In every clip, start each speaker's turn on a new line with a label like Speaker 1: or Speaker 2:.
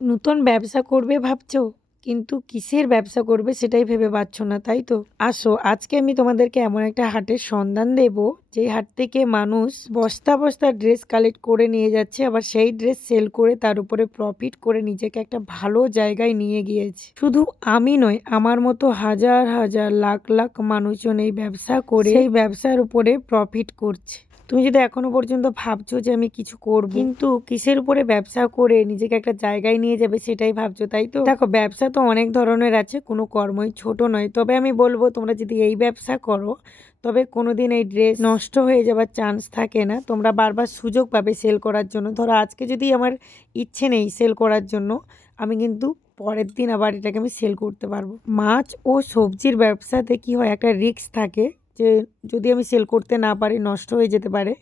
Speaker 1: নতুন ব্যবসা করবে ভাবছ? কিন্তু কিসের ব্যবসা করবে সেটাই ভেবে পাচ্ছ না তাই তো? আসো আজকে আমি তোমাদেরকে এমন একটা হাটের সন্ধান দেব যেই হাট থেকে মানুষ বস্তা বস্তা ড্রেস কালেক্ট করে নিয়ে যাচ্ছে আবার সেই ড্রেস সেল করে তার উপরে প্রফিট করে নিজেকে একটা ভালো জায়গায় নিয়ে গিয়েছে। শুধু আমি নয় আমার মতো হাজার হাজার লাখ লাখ মানুষজন এই ব্যবসা করে সেই ব্যবসার উপরে প্রফিট করছে। তুমি যদি এখনও পর্যন্ত ভাবছ যে আমি কিছু করব, কিন্তু কিসের উপরে ব্যবসা করে নিজেকে একটা জায়গায় নিয়ে যাবে সেটাই ভাবছ, তাই তো? দেখো, ব্যবসা তো অনেক ধরনের আছে, কোনো কর্মই ছোট নয়। তবে আমি বলব, তোমরা যদি এই ব্যবসা করো, তবে কোনোদিন এই ড্রেস নষ্ট হয়ে যাবার চান্স থাকে না। তোমরা বারবার সুযোগ পাবে সেল করার জন্য। ধরো, আজকে যদি আমার ইচ্ছে নেই সেল করার জন্য, আমি কিন্তু পরের দিন আবার এটাকে আমি সেল করতে পারব। মাছ ও সবজির ব্যবসাতে কি হয়, একটা রিস্ক থাকে। যে যদি আমি সেল করতে না পারি, নষ্ট হয়ে যেতে পারে,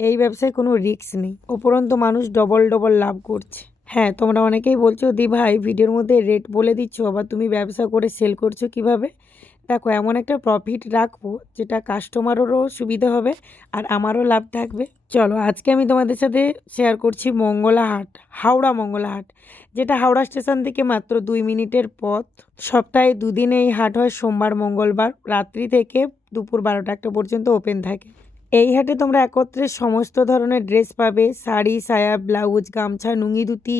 Speaker 1: এই ব্যবসায় কোনো রিস্ক নেই। উপরন্ত মানুষ ডবল ডবল লাভ করছে। হ্যাঁ তোমরা অনেকেই বলছো, দি ভাই ভিডিওর মধ্যে রেট বলে দিচ্ছ, আবার তুমি ব্যবসা করে সেল করছ কীভাবে? দেখো, এমন একটা প্রফিট রাখব, যেটা কাস্টমারেরও সুবিধা হবে আর আমারও লাভ থাকবে। চলো, আজকে আমি তোমাদের সাথে শেয়ার করছি মঙ্গলা হাট হাওড়া মঙ্গলা হাট যেটা হাওড়া স্টেশন থেকে মাত্র দুই মিনিটের পথ। সপ্তাহে দুদিন এই হাট হয়, সোমবার, মঙ্গলবার, রাত্রি থেকে দুপুর বারোটা একটা পর্যন্ত ওপেন থাকে। এই হাটে তোমরা একত্রে সমস্ত ধরনের ড্রেস পাবে, শাড়ি, সায়া, ব্লাউজ, গামছা নুঙি ধুতি।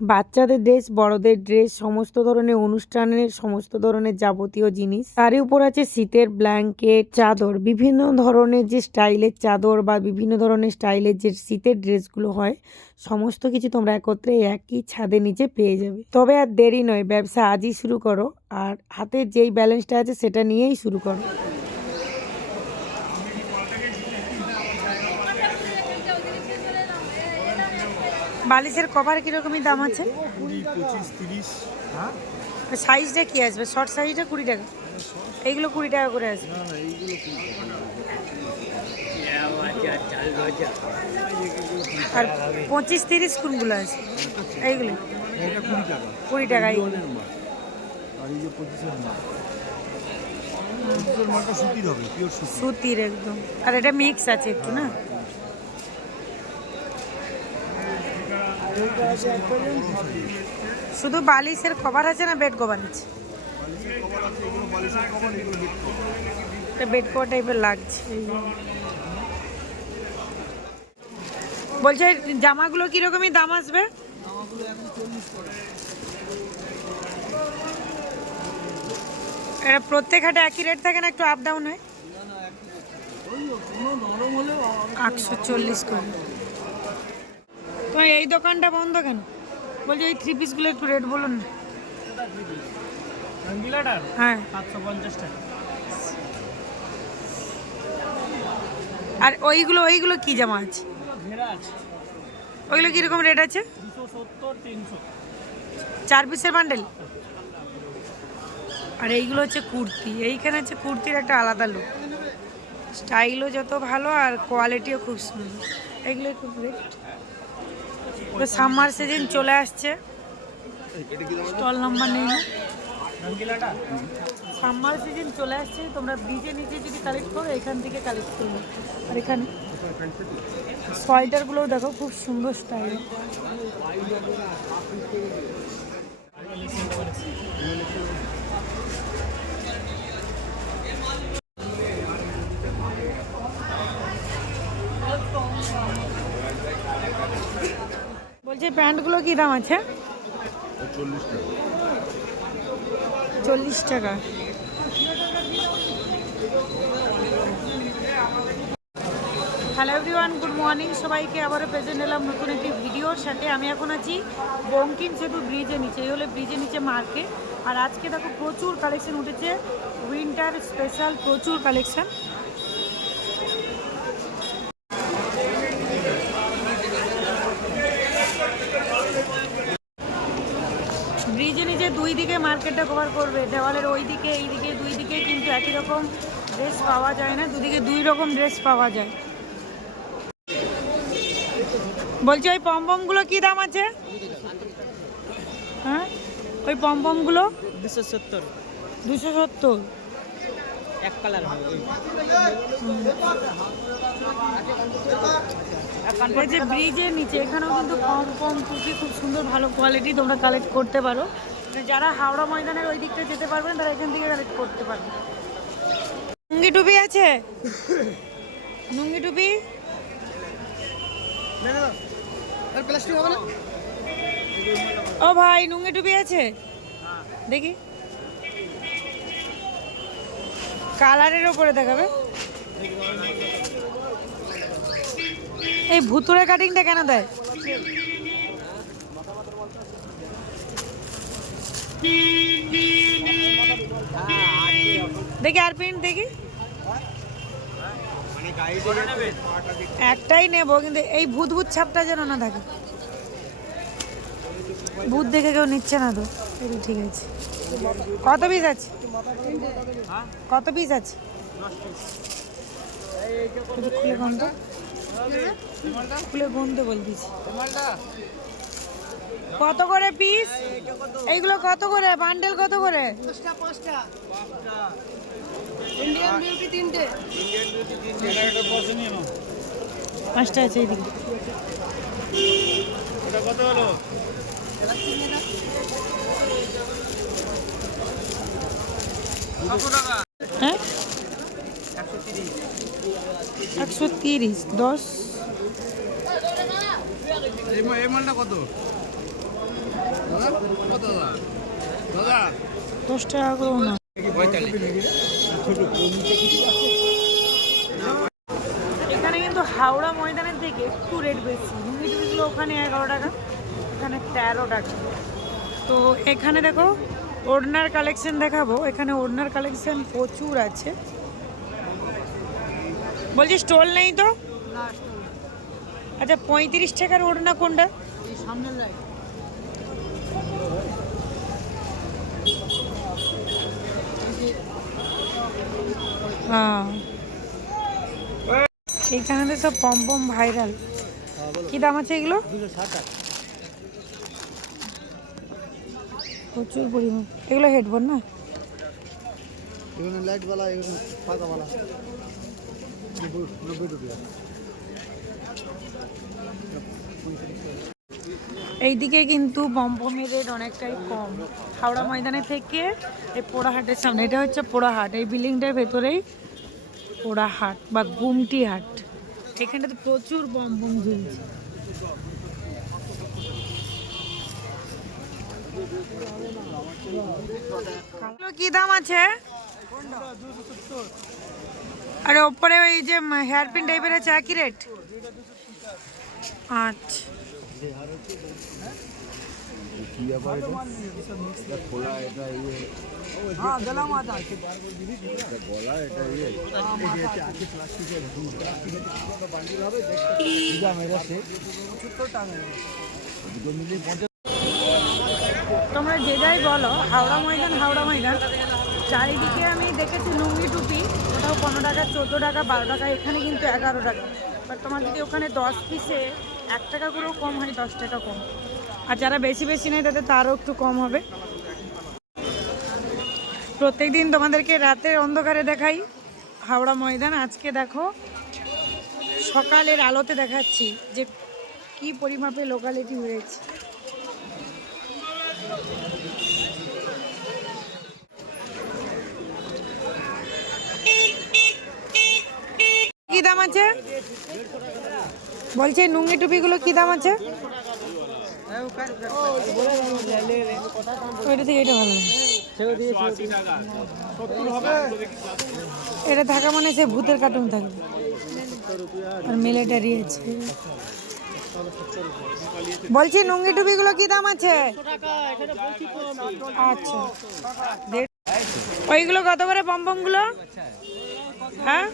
Speaker 1: বাচ্চাদের ড্রেস, বড়দের ড্রেস, সমস্ত ধরনের অনুষ্ঠানের সমস্ত ধরনের যাবতীয় জিনিস। তারই উপর আছে শীতের ব্ল্যাঙ্কেট, চাদর, বিভিন্ন ধরনের যে স্টাইলের চাদর বা বিভিন্ন ধরনের স্টাইলের যে শীতের ড্রেসগুলো হয়, সমস্ত কিছু তোমরা একত্রে একই ছাদের নিচে পেয়ে যাবে। তবে আর দেরি নয়, ব্যবসা আজই শুরু করো, আর হাতের যেই ব্যালেন্সটা আছে সেটা নিয়েই শুরু করো। বালিশের কভার কীরকমই দাম আছে?
Speaker 2: কুড়ি পঁচিশ তিরিশ। হ্যাঁ?
Speaker 1: সাইজটা কি আসবে? শর্ট সাইজটা কুড়ি টাকা? এইগুলো কুড়ি টাকা করে আসবে। আর পঁচিশ তিরিশ কোনগুলো আছে? এইগুলো?
Speaker 2: কুড়ি টাকা। সুতির
Speaker 1: একদম। আর এটা মিক্স আছে একটু না? শুধু বালিশের কভার আছে না বেড কভার আছে? বেড কভার টাইপের লাগছে। বলছে জামাগুলো কিরকমই দাম আসবে? প্রত্যেক হাটে একই রেট থাকে না একটু আপ ডাউন হয়? আটশো চল্লিশ করে। তো এই দোকানটা বন্ধ কেন? বলছি এই থ্রি পিসগুলো একটু রেট বলুন না। হ্যাঁ। আর ওইগুলো ওইগুলো কি জামা আছে? ওইগুলো কীরকম রেট আছে? চার পিসের বান্ডেল আর এইগুলো হচ্ছে কুর্তি। এইখানে হচ্ছে কুর্তির একটা আলাদা লুক স্টাইলও যত ভালো আর কোয়ালিটিও খুব সুন্দর। এগুলো খুব রেট তো সামার সিজন চলে আসছে। স্টল নাম্বার নেই সামার সিজন চলে আসছে, তোমরা ব্রিজের নিচে যদি কালেক্ট করো, এখান থেকে কালেক্ট করবে। আর এখানে সোয়েটারগুলোও দেখো, খুব সুন্দর স্টাইল বলছি প্যান্টগুলো কি দাম আছে?
Speaker 2: চল্লিশ টাকা।
Speaker 1: হ্যালো এভরিওয়ান গুড মর্নিং সবাইকে আবারও প্রেজেন্ট এলাম নতুন একটি ভিডিওর সাথে। আমি এখন আছি বঙ্কিম সেতু ব্রিজের নিচে। এই হলো ব্রিজের নিচে মার্কেট আর আজকে দেখো প্রচুর কালেকশন উঠেছে। উইন্টার স্পেশাল প্রচুর কালেকশন ব্রিজে নিচে দুই দিকে মার্কেটটা কভার করবে দেওয়ালের ওই দিকে এই দিকে দুই দিকে কিন্তু একই রকম ড্রেস পাওয়া যায় না। দুদিকে দুই রকম ড্রেস পাওয়া যায়। বলছি ওই পমপমগুলো কি দাম আছে? হ্যাঁ? ওই পমপমগুলো?
Speaker 3: দুশো সত্তর।
Speaker 1: দুশো সত্তর।
Speaker 3: এক কালার
Speaker 1: যে ব্রিজের নিচে এখানেও কিন্তু কম কম টুপি খুব সুন্দর ভালো কোয়ালিটি তোমরা কালেক্ট করতে পারো। যারা হাওড়া ময়দানের ওই দিকটা যেতে পারবেন তারা এখান থেকে কালেক্ট করতে পারবে নুঙ্গি টুপি আছে? নুঙ্গি টুপি?
Speaker 3: প্লাস্টিক
Speaker 1: ও ভাই নুঙ্গি টুপি আছে? দেখি। কালারের ওপরে দেখাবে। এই ভুতুরে কাটিংটা কেন দেয়? দেখি আর প্রিন্ট দেখি। একটাই নেব, কিন্তু এই ভূত ভূত ছাপটা যেন না থাকে ভূত দেখে কেউ নিচ্ছে না তো ঠিক আছে। কত পিস আছে? কত পিস আছে? খুলে গুন তো খুলে গুনতে বলতিস কত করে পিস এইগুলো কত করে? বান্ডেল কত করে?
Speaker 4: ইন্ডিয়ান বিউটি তিনটে।
Speaker 1: পাঁচটা আছে এইদিকে। হ্যাঁ? একশো তিরিশ। দশ।
Speaker 2: এই মালটা কত?
Speaker 1: দশ টাকা করে না। এখানে কিন্তু হাওড়া ময়দানের থেকে একটু রেট বেশি। টুঙ্গিগুলো ওখানে এগারো টাকা এখানে তেরো টাকা। তো এখানে দেখো ওড়নার কালেকশন দেখাবো। এখানে ওড়নার কালেকশন প্রচুর আছে। বলছি স্টল নেই তো? আচ্ছা পঁয়ত্রিশ টাকার ওড়না কোনটা?
Speaker 4: এই সামনের লাইট
Speaker 1: হ্যাঁ। এইখানে সব পম পমপম ভাইরাল কি দাম আছে এগুলো? প্রচুর পরিমাণ। এগুলো হেডফোন না?
Speaker 2: লাইট বালা এগুলো পাতা বালা নব্বই
Speaker 1: এইদিকে কিন্তু পমপমের রেট অনেকটাই কম। হাওড়া ময়দানে থেকে এই পোড়াহাটের সামনে। এটা হচ্ছে পোড়াহাট। এই বিল্ডিংটার ভেতরেই পোড়াহাট বা গুমটি হাট। এখানটাতে প্রচুর পমপম ঝুলছে। কি দাম আছে? আর ওপরে ওই যে হেয়ারপিন টাইপের আছে, একই রেট? আচ্ছা। তোমরা যে যাই বলো, হাওড়া ময়দান হাওড়া ময়দান। চারিদিকে আমি দেখেছি লুঙ্গি টুপি, কোথাও পনেরো টাকা, চোদ্দ টাকা, বারো টাকা, এখানে কিন্তু এগারো টাকা। বাট তোমার যদি ওখানে দশ পিসে এক টাকা করেও কম হয়, দশ টাকা কম। আর যারা বেশি বেশি নেয়, তাদের তারও একটু কম হবে। প্রত্যেক দিন তোমাদেরকে রাতের অন্ধকারে দেখাই হাওড়া ময়দান। আজকে দেখো, সকালের আলোতে দেখাচ্ছি যে কি পরিমাপে লোকালিটি হয়েছে। কি দাম আছে? বলছি, নুঙ্গি টুপিগুলো কি দাম আছে? থেকে এটা ভালো এটা থাকা মানে সে ভূতের কার্টুন থাকবে। আর মিলিটারি আছে বলছি, নুঙ্গি টুপিগুলো কি দাম আছে? আচ্ছা। ওইগুলো কত করে পম্পমগুলো? হ্যাঁ?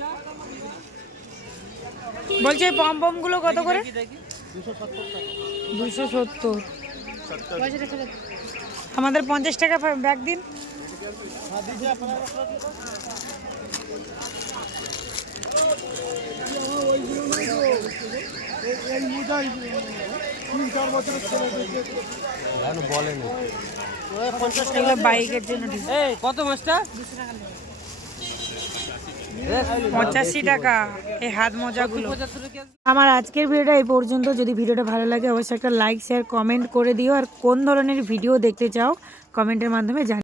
Speaker 1: বলছি ওই পম্পমগুলো কত করে? দুশো সত্তর আমাদের পঞ্চাশ টাকা ব্যাগ দিন। বাইকের জন্য
Speaker 3: কত মাছটা?
Speaker 1: পঁচাশি টাকা, এই হাত মোজাগুলো। আমার আজকের ভিডিওটা এই পর্যন্ত। যদি ভিডিওটা ভালো লাগে, অবশ্যই একটা লাইক শেয়ার কমেন্ট করে দিও। আর কোন ধরনের ভিডিও দেখতে চাও কমেন্টের মাধ্যমে জানি